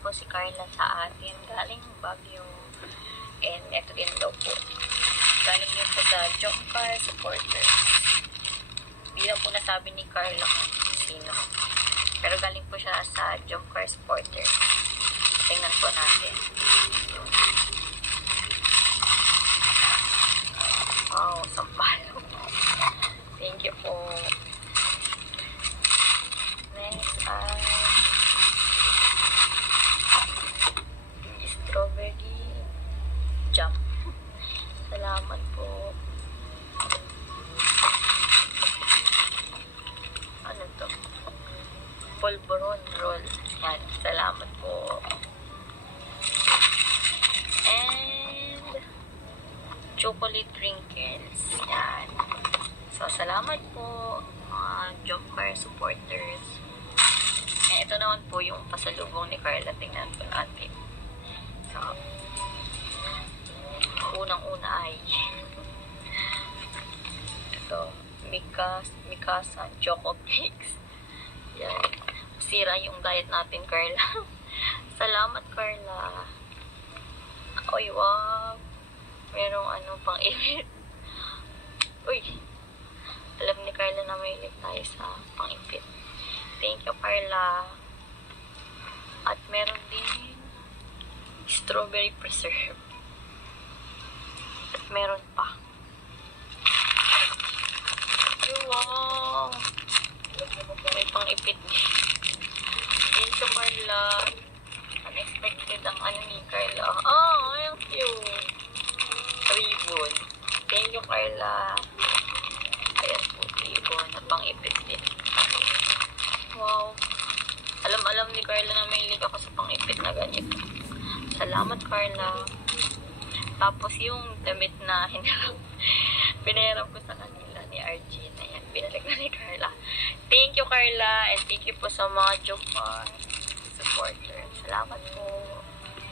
po si Carla sa atin. Galing Baguio. And ito din daw po. Galing yun po sa Jomcar supporter. Hindi lang po nasabi ni Carla kung sino. Pero galing po siya sa Jomcar supporter. Tingnan po natin. Wow, sampalo. Thank you po. Next ay strawberry jam. Salamat po. Ano to? Polvoron roll. Yan. Salamat po. And chocolate trinkles. Yan. So, salamat po mga Jomcar supporters. And ito naman po yung pasalubong ni Carla. Tingnan po natin. So, unang-una ay ito, Mikasa Choco Cakes. Yan. Sira yung diet natin, Carla. Salamat, Carla. Oy, wow. Merong pang ipit. Uy. Alam ni Carla na may ilit tayo sa pang ipit. Thank you, Carla. At meron din strawberry preserve. At meron pa. Wow. May pang ipit din. Thank you, Carla. Unexpected ang ni Carla. Oh, ang cute. Ribbon. Thank you, Carla. Ayan po, ribbon na pang ipit din. Wow. Alam ni Carla na may hilig ako sa pang ipit na ganito. Salamat, Carla. Tapos yung damit na pinayaran ko sa kanila ni RG. Ayan, binalik na ni Carla. Thank you, Carla. And thank you po sa mga Jomcar supporters. Salamat po.